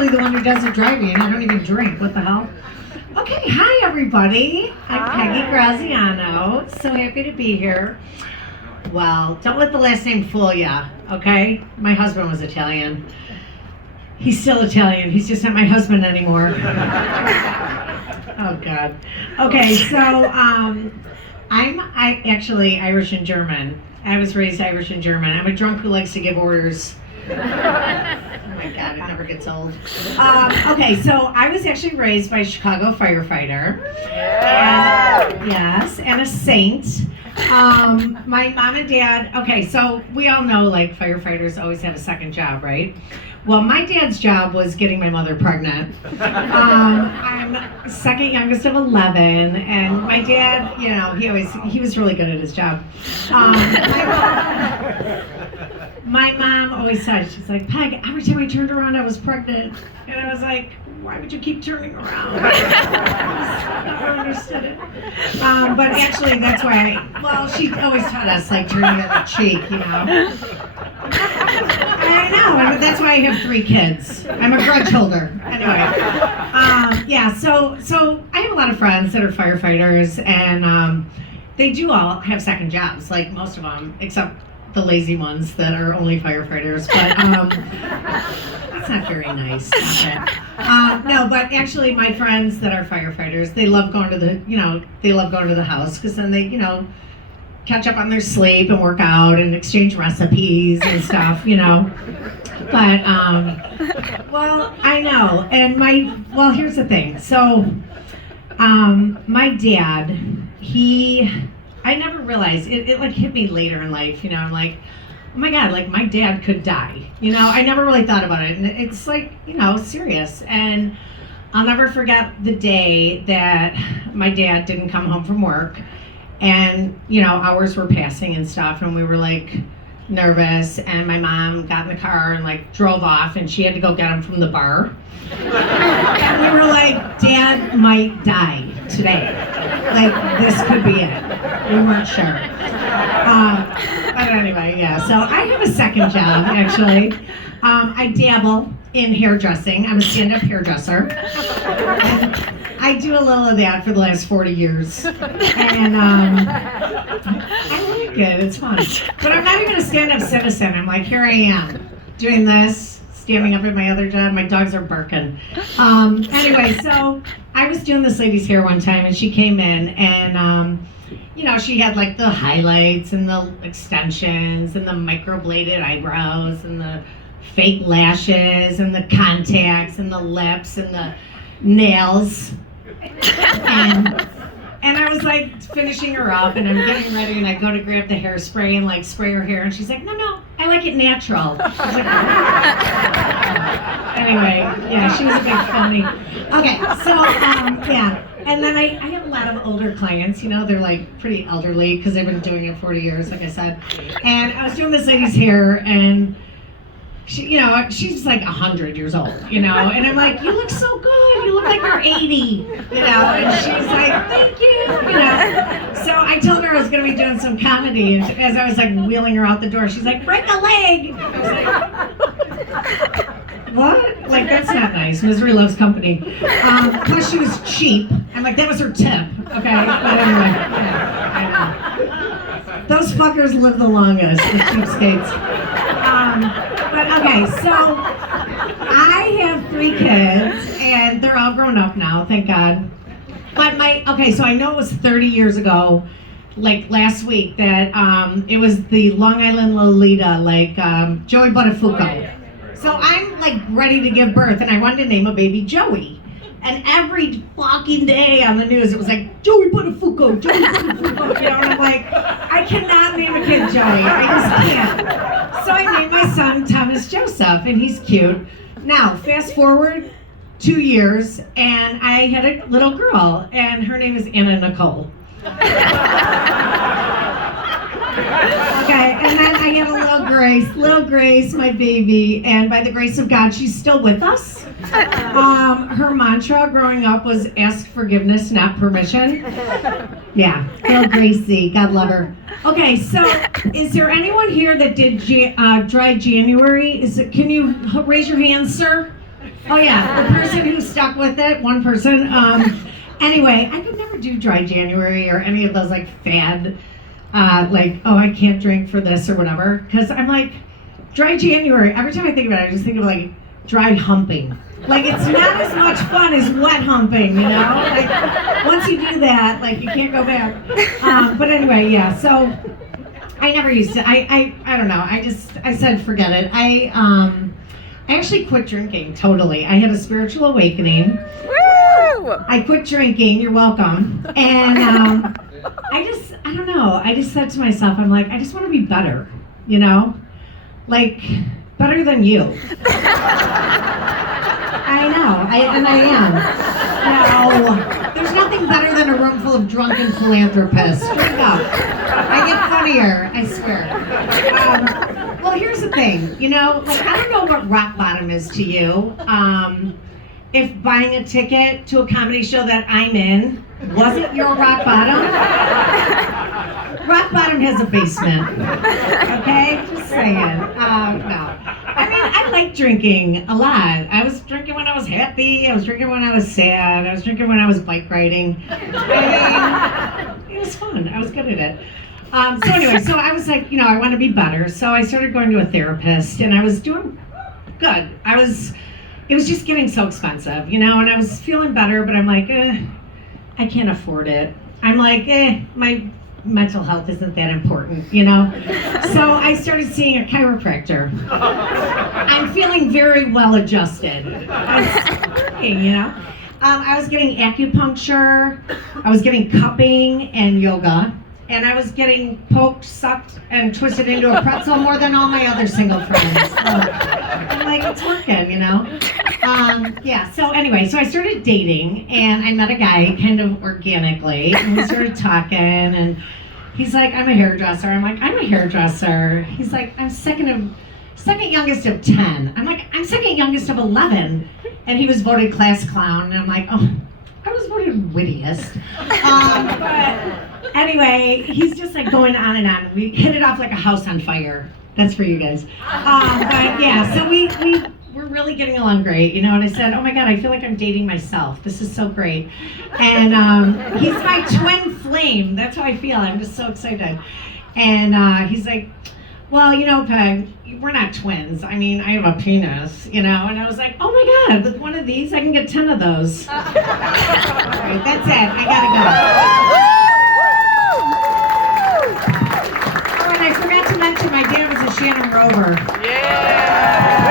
usually the one who does the driving. I don't even drink. What the hell? Okay, hi everybody. I'm Peggy Graziano. So happy to be here. Well, don't let the last name fool ya, okay? My husband was Italian. He's still Italian. He's just not my husband anymore. Oh God. Okay, so I'm actually Irish and German. I was raised Irish and German. I'm a drunk who likes to give orders. Oh my God, it never gets old. Okay, so I was actually raised by a Chicago firefighter. And a saint. My mom and dad, okay, so we all know like firefighters always have a second job, right? Well, my dad's job was getting my mother pregnant. I'm second youngest of 11, and my dad, you know, he was really good at his job. My mom always said, she's like, Peg, every time I turned around, I was pregnant. And I was like, why would you keep turning around? I never understood it. But actually, that's why she always taught us, like, turning the other cheek, you know? I know, and that's why I have 3 kids. I'm a grudge holder. Anyway, so I have a lot of friends that are firefighters, and they do all have second jobs, like most of them, except the lazy ones that are only firefighters, but that's not very nice. No, but actually my friends that are firefighters, they love going to the house, because then they, catch up on their sleep and work out and exchange recipes and stuff, But, I know, and here's the thing. So, my dad, I never realized, it like hit me later in life, I'm like, oh my God, like my dad could die, I never really thought about it, and it's like, serious, and I'll never forget the day that my dad didn't come home from work, and, hours were passing and stuff, and we were like nervous, and my mom got in the car and like drove off, and she had to go get him from the bar, and we were like, Dad might die today. Like, this could be it. We weren't sure. But anyway, yeah. So I have a second job, actually. I dabble in hairdressing. I'm a stand-up hairdresser. And I do a little of that for the last 40 years. And I like it. It's fun. But I'm not even a stand-up citizen. I'm like, here I am, doing this. Standing up at my other job, my dogs are barking. Anyway, so I was doing this lady's hair one time, and she came in, and she had like the highlights and the extensions and the microbladed eyebrows and the fake lashes and the contacts and the lips and the nails. And I was like finishing her up, and I'm getting ready, and I go to grab the hairspray and like spray her hair, and she's like, no, I like it natural. I was like, anyway, yeah, she was a big phony. Okay, so and then I have a lot of older clients, they're like pretty elderly because they've been doing it 40 years, like I said. And I was doing this lady's hair, and she's like 100 years old, and I'm like, you look so good, you look like you're 80, and she's like, thank you, So I told her I was going to be doing some comedy, and as I was like wheeling her out the door, she's like, break a leg. I was like, what? Like, that's not nice. Misery loves company. Plus she was cheap. I'm like, that was her tip, okay? But anyway, I know. Those fuckers live the longest, the cheapskates. But okay, so I have 3 kids, and they're all grown up now, thank God. But so I know it was 30 years ago, like last week, that it was the Long Island Lolita, like Joey Buttafuoco. So I'm like ready to give birth, and I wanted to name a baby Joey. And every fucking day on the news, it was like, Joey Buttafuoco, Joey Buttafuoco, and I'm like, I cannot name a kid Joey, I just can't. So I named my son Thomas Joseph, and he's cute. Now, fast forward 2 years, and I had a little girl, and her name is Anna Nicole. Okay, and then I had a little Grace, my baby, and by the grace of God, she's still with us. Her mantra growing up was ask forgiveness, not permission. Yeah, little Gracie, God love her. Okay, so is there anyone here that did dry January? Can you raise your hand, sir? Oh yeah, the person who stuck with it, one person. Anyway, I could never do dry January or any of those like fad, like, oh, I can't drink for this or whatever. Because I'm like, dry January, every time I think about it, I just think of like dry humping. Like, it's not as much fun as wet humping, you know? Like, once you do that, like, you can't go back. But anyway, yeah, so I never used to, I don't know, I said forget it. I actually quit drinking, totally. I had a spiritual awakening. Woo! I quit drinking, you're welcome. And I don't know, I just said to myself, I'm like, I just want to be better, you know? Like, better than you. I know, and I am. No, there's nothing better than a room full of drunken philanthropists. Drink up. I get funnier, I swear. Well, here's the thing, you know, like, I don't know what rock bottom is to you. If buying a ticket to a comedy show that I'm in wasn't your rock bottom, rock bottom has a basement. Okay, just saying. No. I mean, I like drinking a lot. I was drinking when I was happy. I was drinking when I was sad. I was drinking when I was bike riding. I mean, it was fun. I was good at it. So anyway, so I was like, you know, I want to be better. So I started going to a therapist, and I was doing good. It was just getting so expensive, you know, and I was feeling better, but I'm like, I can't afford it. I'm like, my mental health isn't that important, you know? So I started seeing a chiropractor. I'm feeling very well adjusted. You know? I was getting acupuncture, I was getting cupping and yoga, and I was getting poked, sucked, and twisted into a pretzel more than all my other single friends. So I'm like, it's working, you know? Yeah, so anyway, so I started dating, and I met a guy kind of organically, and we started talking, and he's like, I'm a hairdresser. I'm like, I'm a hairdresser. He's like, I'm second youngest of 10. I'm like, I'm second youngest of 11. And he was voted class clown, and I'm like, oh, I was voted wittiest. But anyway, he's just like going on and on. We hit it off like a house on fire. That's for you guys. But yeah, so we're really getting along great, you know, and I said, oh my God, I feel like I'm dating myself. This is so great. And he's my twin flame. That's how I feel. I'm just so excited. And he's like, well, you know, Peg, we're not twins. I mean, I have a penis, you know, and I was like, oh my God, with one of these, I can get 10 of those. All right, that's it. I gotta go. Oh, and I forgot to mention my dad was a Shannon Rover. Yeah!